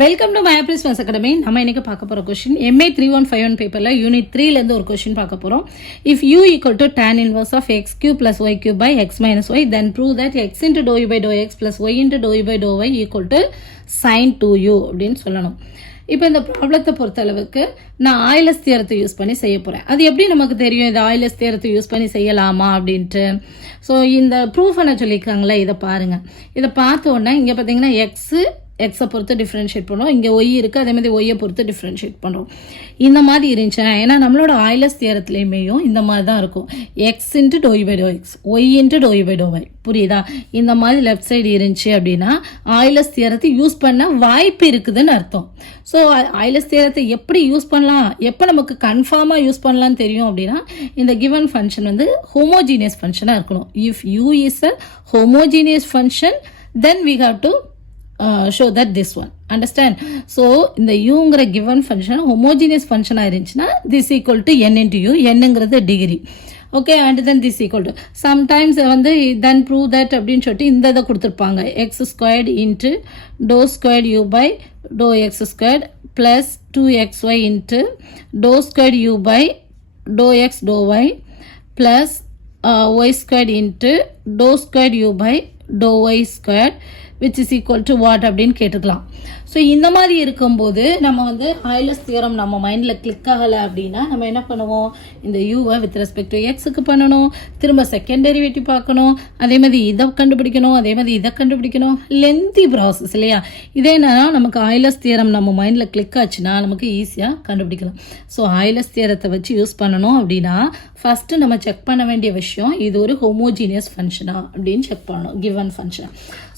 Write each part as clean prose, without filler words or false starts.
Welcome to மயாப்ரிஸ் maths academy. நம்ம இன்னைக்கு பார்க்க போகிற கொஸ்டின் MA 3151 பேப்பரில் யூனிட் 3லேருந்து ஒரு கொஸ்டின் பார்க்க போகிறோம். If u equal to tan inverse of x cube plus y cube by x minus y, then prove that x into dou u by dou x plus y into dou u by dou y equal to sin 2u அப்படின்னு சொல்லணும். இப்போ இந்த ப்ராப்ளத்தை பொறுத்தளவுக்கு நான் ஆயிலஸ் தியரத்தை use பண்ணி செய்ய போகிறேன். அது எப்படி நமக்கு தெரியும் இது ஆயிலஸ் தியரத்தை யூஸ் பண்ணி செய்யலாமா அப்படின்ட்டு? ஸோ இந்த ப்ரூஃப் பண்ண சொல்லியிருக்காங்களே, இதை பாருங்கள். இதை பார்த்த உடனே இங்கே பார்த்தீங்கன்னா எக்ஸை பொறுத்து டிஃப்ரென்ஷியேட் பண்ணுறோம், இங்கே ஒய் இருக்குது, அதே மாதிரி ஒய்யை பொறுத்து டிஃப்ரென்ஷியேட் பண்ணுறோம். இந்த மாதிரி இருந்துச்சுன்னா, ஏன்னா நம்மளோட ஆயிலஸ் தியரத்துலேயுமேயும் இந்த மாதிரி தான் இருக்கும். X into to you by to X, Y into to you by to Y, புரியுதா? இந்த மாதிரி லெஃப்ட் சைடு இருந்துச்சு அப்படின்னா ஆயிலஸ் தியரத்தை யூஸ் பண்ண வாய்ப்பு இருக்குதுன்னு அர்த்தம். ஸோ ஆயிலஸ் தியரத்தை எப்படி யூஸ் பண்ணலாம், எப்போ நமக்கு கன்ஃபார்மாக யூஸ் பண்ணலான்னு தெரியும் அப்படின்னா, இந்த கிவன் ஃபங்க்ஷன் வந்து ஹோமோஜீனியஸ் ஃபங்க்ஷனாக இருக்கணும். If you is a homogeneous function, then we have to show that this one. Understand? So இந்த uங்கிற given function homogeneous function இருந்துச்சுன்னா this equal to n into u, nங்கிறது degree. Okay, and then this equal to sometimes வந்து then prove that அப்படின்னு சொல்லிட்டு இந்த இதை கொடுத்துருப்பாங்க. x squared into dou squared u by dou x squared plus 2xy into dou squared u by dou x dou y plus y squared into dou squared u by dou y squared which is equal to what அப்படின்னு கேட்டுக்கலாம். So இந்த மாதிரி இருக்கும்போது நம்ம வந்து ஆயிலஸ் theorem நம்ம மைண்டில் click ஆகலை அப்படின்னா நம்ம என்ன பண்ணுவோம், இந்த யூவை வித் ரெஸ்பெக்ட் டு எக்ஸுக்கு பண்ணணும், திரும்ப செகண்ட் டெரிவேட்டிவ் பார்க்கணும், அதே மாதிரி இதை கண்டுபிடிக்கணும், அதே மாதிரி இதை கண்டுபிடிக்கணும். லென்த்தி ப்ராசஸ் இல்லையா? இதே என்னன்னா நமக்கு ஆயிலஸ் தியரம் நம்ம மைண்டில் கிளிக் ஆச்சுன்னா நமக்கு ஈஸியாக கண்டுபிடிக்கலாம். ஸோ ஆயிலஸ் தியரத்தை வச்சு யூஸ் பண்ணணும் அப்படின்னா ஃபஸ்ட்டு நம்ம செக் பண்ண வேண்டிய விஷயம், இது ஒரு ஹோமோஜீனியஸ் ஃபங்க்ஷனா அப்படின்னு செக் பண்ணணும், கிவன் ஃபங்க்ஷனா.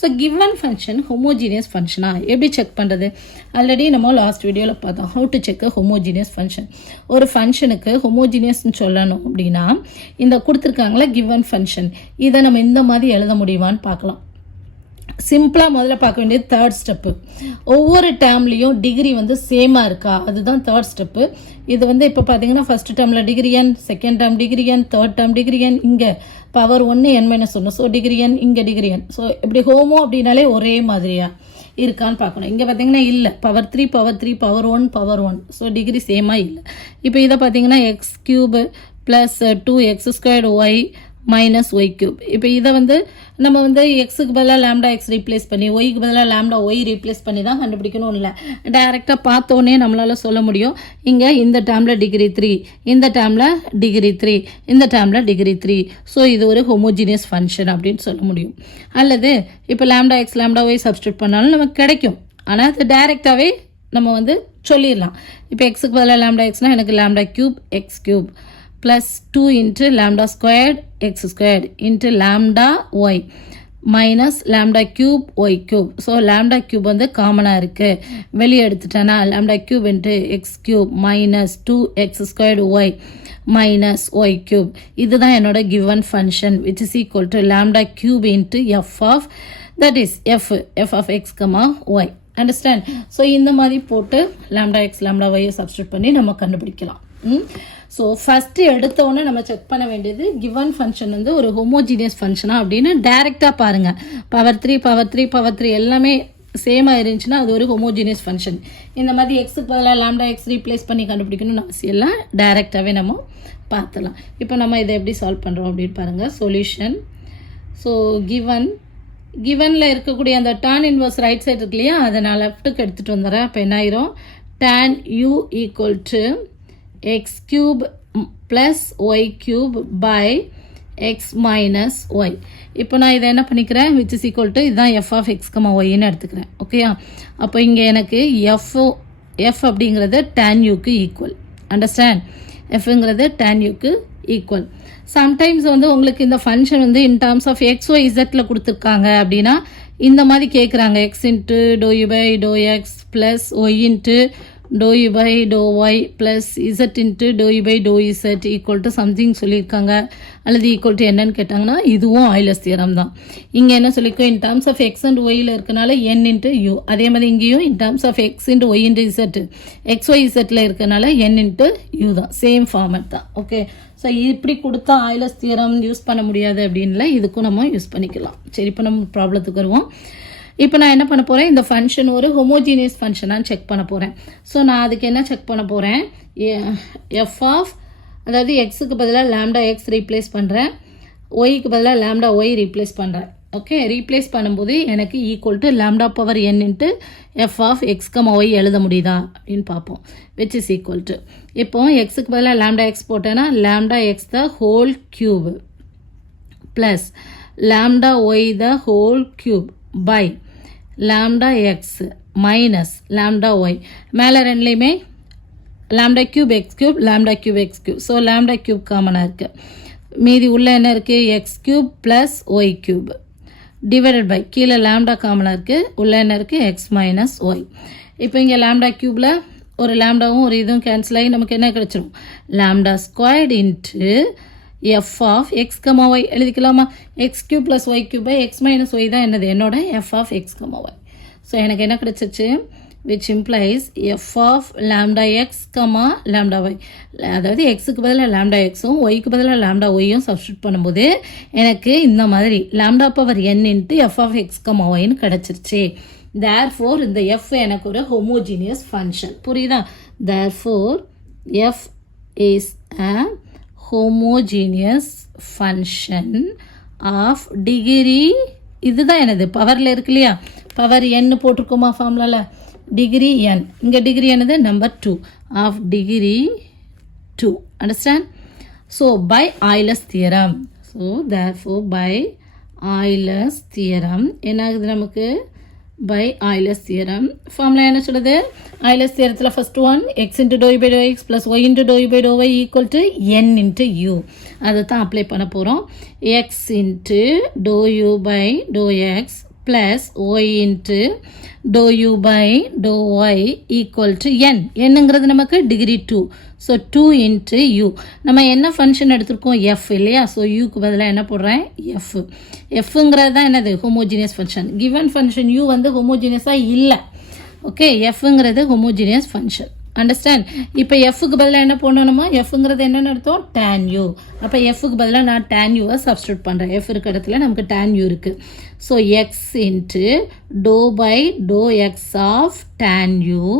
ஸோ கிவன் ஃபங்க்ஷன் ஹோமோஜீனியஸ் ஃபங்க்ஷனா எப்படி செக் பண்ணுறது? ஆல்ரெடி நம்ம லாஸ்ட் வீடியோவில் பார்த்தோம், how to check homogeneous function. ஒரு ஃபங்க்ஷனுக்கு ஹோமோஜீனியஸ்ன்னு சொல்லணும் அப்படின்னா இந்த கொடுத்துருக்காங்களா கிவன் ஃபங்க்ஷன், இதை நம்ம இந்த மாதிரி எழுத முடியுமான்னு பார்க்கலாம். சிம்பிளாக முதல்ல பார்க்க வேண்டியது தேர்ட் ஸ்டெப்பு. ஒவ்வொரு டேர்ம்லேயும் டிகிரி வந்து சேமாக இருக்கா, அதுதான் தேர்ட் ஸ்டெப்பு. இது வந்து இப்போ பார்த்தீங்கன்னா ஃபர்ஸ்ட் டேர்மில் degree N, second term degree N, third term degree N, இங்கே power 1 n-1, so degree N, இங்கே டிகிரி என். ஸோ இப்படி ஹோமோ அப்படின்னாலே ஒரே மாதிரியா இருக்கான்னு பார்க்கணும். இங்கே பார்த்தீங்கன்னா இல்லை, power 3 power 1 power 1, so degree சேமாக இல்லை. இப்போ இதை பார்த்தீங்கன்னா X cube plus 2x squared Y minus Y cube. இப்போ இதை வந்து நம்ம வந்து எக்ஸுக்கு பதிலாக லேம்டா எக்ஸ் ரீப்ளேஸ் பண்ணி ஒய்க்கு பதிலாக லேம்டா ஒய் ரீப்ளேஸ் பண்ணி தான் கண்டுபிடிக்கணும் இல்லை, டைரெக்டாக பார்த்தோன்னே நம்மளால் சொல்ல முடியும். இங்கே இந்த டேர்மில் டிகிரி 3, இந்த டேர்மில் டிகிரி 3, இந்த டேர்மில் டிகிரி 3, ஸோ இது ஒரு ஹோமோஜீனியஸ் ஃபங்க்ஷன் அப்படின்னு சொல்ல முடியும். அல்லது இப்போ lambda X lambda Y substitute பண்ணாலும் நமக்கு கிடைக்கும், ஆனால் அது டைரெக்டாகவே நம்ம வந்து சொல்லிடலாம். இப்போ எக்ஸுக்கு பதிலாக லேம்டா எக்ஸ்னால் எனக்கு lambda cube x cube plus 2 into lambda squared x squared into lambda y minus lambda cube y cube. So lambda cube வந்து காமனாக இருக்குது, வெளியே எடுத்துட்டேன்னா lambda cube into x cube minus 2x squared y minus y cube. இதுதான் என்னோட given function which is equal to lambda cube into f of, that is f of x comma y. Understand? So இந்த மாதிரி போட்டு lambda x lambda y substitute பண்ணி நம்ம கண்டுபிடிக்கலாம். So first எடுத்தோன்னே நம்ம செக் பண்ண வேண்டியது கிவன் ஃபங்க்ஷன் வந்து ஒரு ஹோமோஜீனியஸ் ஃபங்க்ஷனா அப்படின்னு டைரெக்டாக பாருங்கள். பவர் 3 எல்லாமே சேமாக இருந்துச்சுன்னா அது ஒரு ஹோமோஜீனியஸ் ஃபங்க்ஷன். இந்த மாதிரி எக்ஸுக்கு பதிலாக லேம்டா எக்ஸ் ரீப்ளேஸ் பண்ணி கண்டுபிடிக்கணும்னு அவசியம் இல்லை, டைரெக்டாகவே நம்ம பார்த்துலாம். இப்போ நம்ம இதை எப்படி சால்வ் பண்ணுறோம் அப்படின்னு பாருங்கள். சொல்யூஷன். ஸோ கிவனில் இருக்கக்கூடிய அந்த டான் இன்வர்ஸ் ரைட் சைடு இருக்கு இல்லையா, அதை நான் லெஃப்ட்டுக்கு எடுத்துகிட்டு வந்துடுறேன். அப்போ என்ன ஆயிரும், tan u equal to x cube plus y cube by x minus y. இப்போ நான் இதை என்ன பண்ணிக்கிறேன், which is equal to இதுதான் f of x, yன்னு எடுத்துக்கிறேன். ஓகேயா? அப்போ இங்கே எனக்கு f அப்படிங்கிறது tan uக்கு ஈக்குவல். அண்டர்ஸ்டாண்ட்? fங்கிறது tan uக்கு ஈக்குவல். சம்டைம்ஸ் வந்து உங்களுக்கு இந்த ஃபங்க்ஷன் வந்து in terms of X y இசட்டில் கொடுத்துருக்காங்க அப்படின்னா இந்த மாதிரி கேட்குறாங்க, x into to you by to x plus y into dou u by dou y plus z into dou u by dou z equal to something சொல்லியிருக்காங்க, அல்லது equal to என்னன்னு கேட்டாங்கன்னா இதுவும் ஆயிலஸ் தியரம் தான். இங்கே என்ன சொல்லியிருக்கோம், in terms of x and ஒயில் இருக்கனால n இன்ட்டு யூ, அதே மாதிரி இங்கேயும் in terms of x into y into z, x y இசட்டில் இருக்கனால n இன்ட்டு யூ தான், சேம் ஃபார்மேட் தான். ஓகே, ஸோ இப்படி கொடுத்தா ஆயிலஸ் தியரம் யூஸ் பண்ண முடியாது அப்படின்ல இதுக்கும் நம்ம யூஸ் பண்ணிக்கலாம். சரி, இப்போ நம்ம ப்ராப்ளத்துக்கு வருவோம். இப்போ நான் என்ன பண்ண போகிறேன், இந்த ஃபங்க்ஷன் ஒரு ஹோமோஜீனியஸ் ஃபங்க்ஷனான்னு செக் பண்ண போகிறேன். ஸோ நான் அதுக்கு என்ன செக் பண்ண போகிறேன், எஃப் ஆஃப், அதாவது எக்ஸுக்கு பதிலாக லாம்டா எக்ஸ் ரீப்ளேஸ் பண்ணுறேன், ஒய்க்கு பதிலாக லாம்டா ஒய் ரீப்ளேஸ் பண்ணுறேன். ஓகே, ரீப்ளேஸ் பண்ணும்போது எனக்கு equal to lambda power N into F of X Y எழுத முடியுதா அப்படின்னு பார்ப்போம். விச் இஸ் ஈக்குவல் டு, இப்போ எக்ஸுக்கு பதிலாக லாம்டா எக்ஸ் போட்டேன்னா lambda x the whole cube plus lambda y the whole cube by lambda x minus lambda y. மேலே ரெண்டுலேயுமே lambda cube x cube, lambda cube x cube. So lambda cube காமனாக இருக்குது. மீதி உள்ள என்ன இருக்குது, x cube plus y cube divided by, கீழே lambda காமனாக இருக்குது, உள்ள என்ன இருக்குது, எக்ஸ் மைனஸ் ஒய். இப்போ இங்கே லாம்டா கியூப்பில் ஒரு லாம்டாவும் ஒரு இதுவும் கேன்சல் ஆகி நமக்கு என்ன கிடச்சிரும், lambda squared into F of X y எழுதிக்கலாமா. X cube plus y cube by x minus y தான் என்னது, என்னோட f of X y. So எனக்கு என்ன கிடச்சிச்சு, which implies f of lambda x, lambda y. அதாவது எக்ஸுக்கு பதிலாக லாம்டா எக்ஸும் ஒய்க்கு பதிலாக லாம்டா ஒய்யும் சப்ஸ்டியூட் பண்ணும்போது எனக்கு இந்த மாதிரி lambda power N into F of x ஒய்ன்னு கிடச்சிருச்சு. தேர்ஃபோர் இந்த எஃப் எனக்கு ஒரு ஹோமோஜீனியஸ் ஃபங்க்ஷன். புரியுதா? Therefore f is a homogeneous function of degree, இதுதான் எனது பவரில் இருக்கு இல்லையா, பவர் என்னு போட்டிருக்கோமா ஃபார்முலாவில், டிகிரி n. இங்கே டிகிரி என்னது, number 2 of degree 2. Understand? So by Euler's theorem. So therefore by Euler's theorem என்ன ஆகுது நமக்கு, பை ஆய்லர்ஸ் தியரம் ஃபார்முலா என்ன சொல்லுது, ஆய்லர்ஸ் தியரத்தில் first one x into doe by to x plus y into doe by to y equal to n into u. அதை தான் apply பண்ண போகிறோம். X into to you by to x plus y into dou u by dou y equal to n. என்னங்கிறது நமக்கு degree 2. So 2 into u. நம்ம என்ன function எடுத்திருக்கோம், f இல்லையா. ஸோ யூக்கு பதிலாக என்ன போடுறேன், எஃப். எஃப்ங்கிறது தான் என்னது, homogeneous function. Given function u வந்து ஹோமோஜீனியஸாக இல்லை. ஓகே, எஃப்ங்கிறது ஹோமோஜீனியஸ் ஃபங்க்ஷன். அண்டர்ஸ்டாண்ட்? இப்போ எஃப்க்கு பதிலாக என்ன பண்ணணுமா, எஃப்ங்கிறது என்னென்னு அர்த்தம், tan u. அப்போ எஃப்க்கு பதிலாக நான் tan u சப்ஸ்டியூட் பண்ணுறேன். எஃப் இருக்க இடத்துல நமக்கு tan u இருக்குது. So x into doe by to x of tan u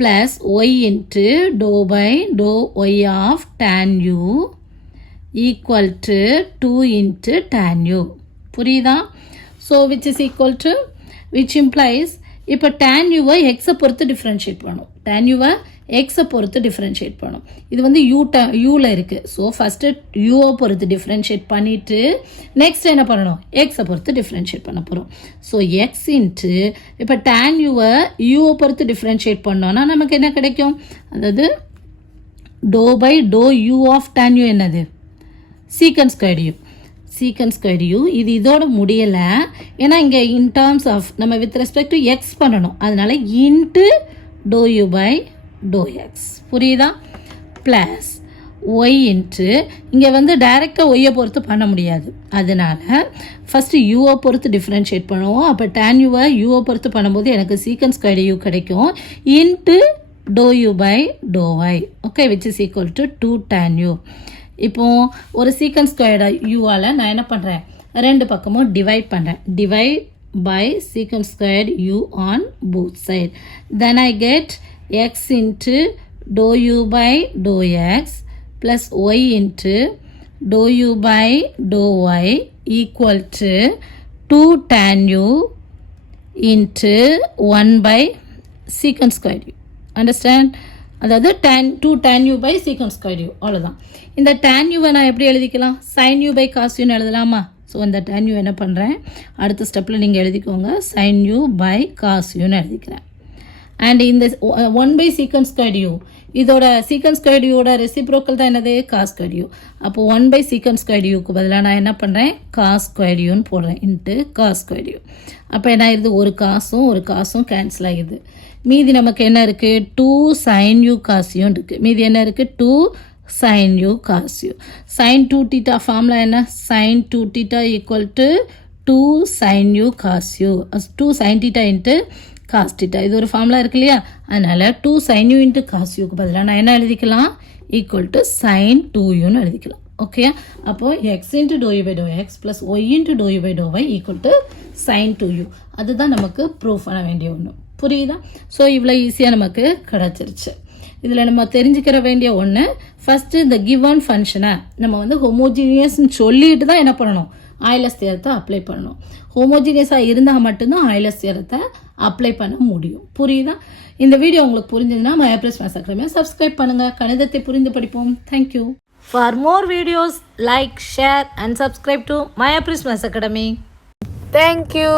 plus y into doe by to y of tan u equal to 2 into tan u. புரியுதா? So which is equal to, which implies இப்போ tan u-வை எக்ஸை பொறுத்து differentiate பண்ணும். tan u-வை எக்ஸை பொறுத்து differentiate பண்ணும். இது வந்து யூவில் இருக்குது. ஸோ ஃபஸ்ட்டு யூவை பொறுத்து டிஃப்ரென்ஷியேட் பண்ணிவிட்டு நெக்ஸ்ட் என்ன பண்ணணும், எக்ஸை பொறுத்து டிஃப்ரென்ஷியேட் பண்ண போகிறோம். ஸோ எக்ஸ் இன்ட்டு இப்போ tan u-வை யூவை பொறுத்து டிஃப்ரென்ஷியேட் பண்ணோன்னா நமக்கு என்ன கிடைக்கும், அதாவது doe by doe u of tan u என்னது, secant square u. Secant square u. இது இதோட முடியலை, ஏன்னா இங்கே இன் டேர்ம்ஸ் ஆஃப் நம்ம வித் ரெஸ்பெக்ட் டு எக்ஸ் பண்ணணும். அதனால into to you by to x. புரியுதா? ப்ளஸ் ஒய் இன்ட்டு இங்கே வந்து டைரெக்டாக ஒய்யை பொறுத்து பண்ண முடியாது. அதனால ஃபஸ்ட்டு யூவை பொறுத்து டிஃப்ரென்ஷியேட் பண்ணுவோம். அப்போ tan யூவை யூவை பொறுத்து பண்ணும்போது எனக்கு சீக்கன் ஸ்கொயர் யூ கிடைக்கும் into to you by to y. Okay, which is equal to 2 tan u. இப்போது ஒரு சீக்கன் ஸ்கொயர்டு யூவால் நான் என்ன பண்ணுறேன், ரெண்டு பக்கமும் டிவைட் பண்ணுறேன். Divide by secant squared u on both side. Then I get x into to you by to x plus y into to you by to y equal to 2 tan u into 1 by secant squared u. Understand? அதாவது 2 tan u by secant square u. அவ்வளோதான். இந்த tan u-வை நான் எப்படி எழுதிக்கலாம், sin u பை cos u எழுதலாமா. So இந்த tan u என்ன பண்ணுறேன், அடுத்த ஸ்டெப்பில் நீங்கள் எழுதிக்கோங்க, sin u பை cos u-ன்னு எழுதிக்கிறேன். அண்ட் இந்த 1 பை சீக்கன் ஸ்கொயர் யூ, இதோட சீக்கன் ஸ்கொயர் யூவோட ரெசிப்ரோக்கல் தான் என்னது, காஸ் ஸ்கொயர் யூ. அப்போது 1 பை சீக்கன் ஸ்கொயர் யூக்கு பதிலாக நான் என்ன பண்ணுறேன், காஸ் ஸ்கொயர் யூன்னு போடுறேன் இன்ட்டு காஸ் ஸ்கொயர் யூ. அப்போ என்ன ஆயிடுது, ஒரு காசும் கேன்சல் ஆகிடுது. மீதி நமக்கு என்ன இருக்குது, 2 sin u cos u இருக்குது. மீதி என்ன இருக்குது, 2 sin u cos u. sin 2 theta formula என்ன, sin 2 theta equal to 2 sin u cos u. 2 sin theta into cos theta. இது ஒரு ஃபார்முலா இருக்கு இல்லையா. அதனால் 2 sin u இன்ட்டு cos uக்கு பதிலாக நான் என்ன எழுதிக்கலாம், ஈக்குவல் டு sin 2uன்னு எழுதிக்கலாம். ஓகே, அப்போது x into to you by to x plus y into to you by to y equal to sine 2u. அதுதான் நமக்கு ப்ரூவ் பண்ண வேண்டிய ஒன்று. புரியுதா? ஸோ இவ்வளோ ஈஸியாக நமக்கு கிடச்சிருச்சு. இதில் நம்ம தெரிஞ்சுக்கிற வேண்டிய ஒன்று, ஃபஸ்ட்டு இந்த கிவன் ஃபங்க்ஷனை நம்ம வந்து ஹோமோஜீனியஸ்ன்னு சொல்லிட்டு தான் என்ன பண்ணணும், ஆய்லர்ஸ் தியரத்தை அப்ளை பண்ணணும். ஹோமோஜீனியஸாக இருந்தால் மட்டும்தான் ஆய்லர்ஸ் தியரத்தை அப்ளை பண்ண முடியும். புரியுதா? இந்த வீடியோ உங்களுக்கு புரிஞ்சதுன்னா Maya Plus Maths Academy subscribe பண்ணுங்கள். கணிதத்தை புரிந்து படிப்போம். Thank you. For more videos, like, share and subscribe to Maya Plus Maths Academy. Thank you.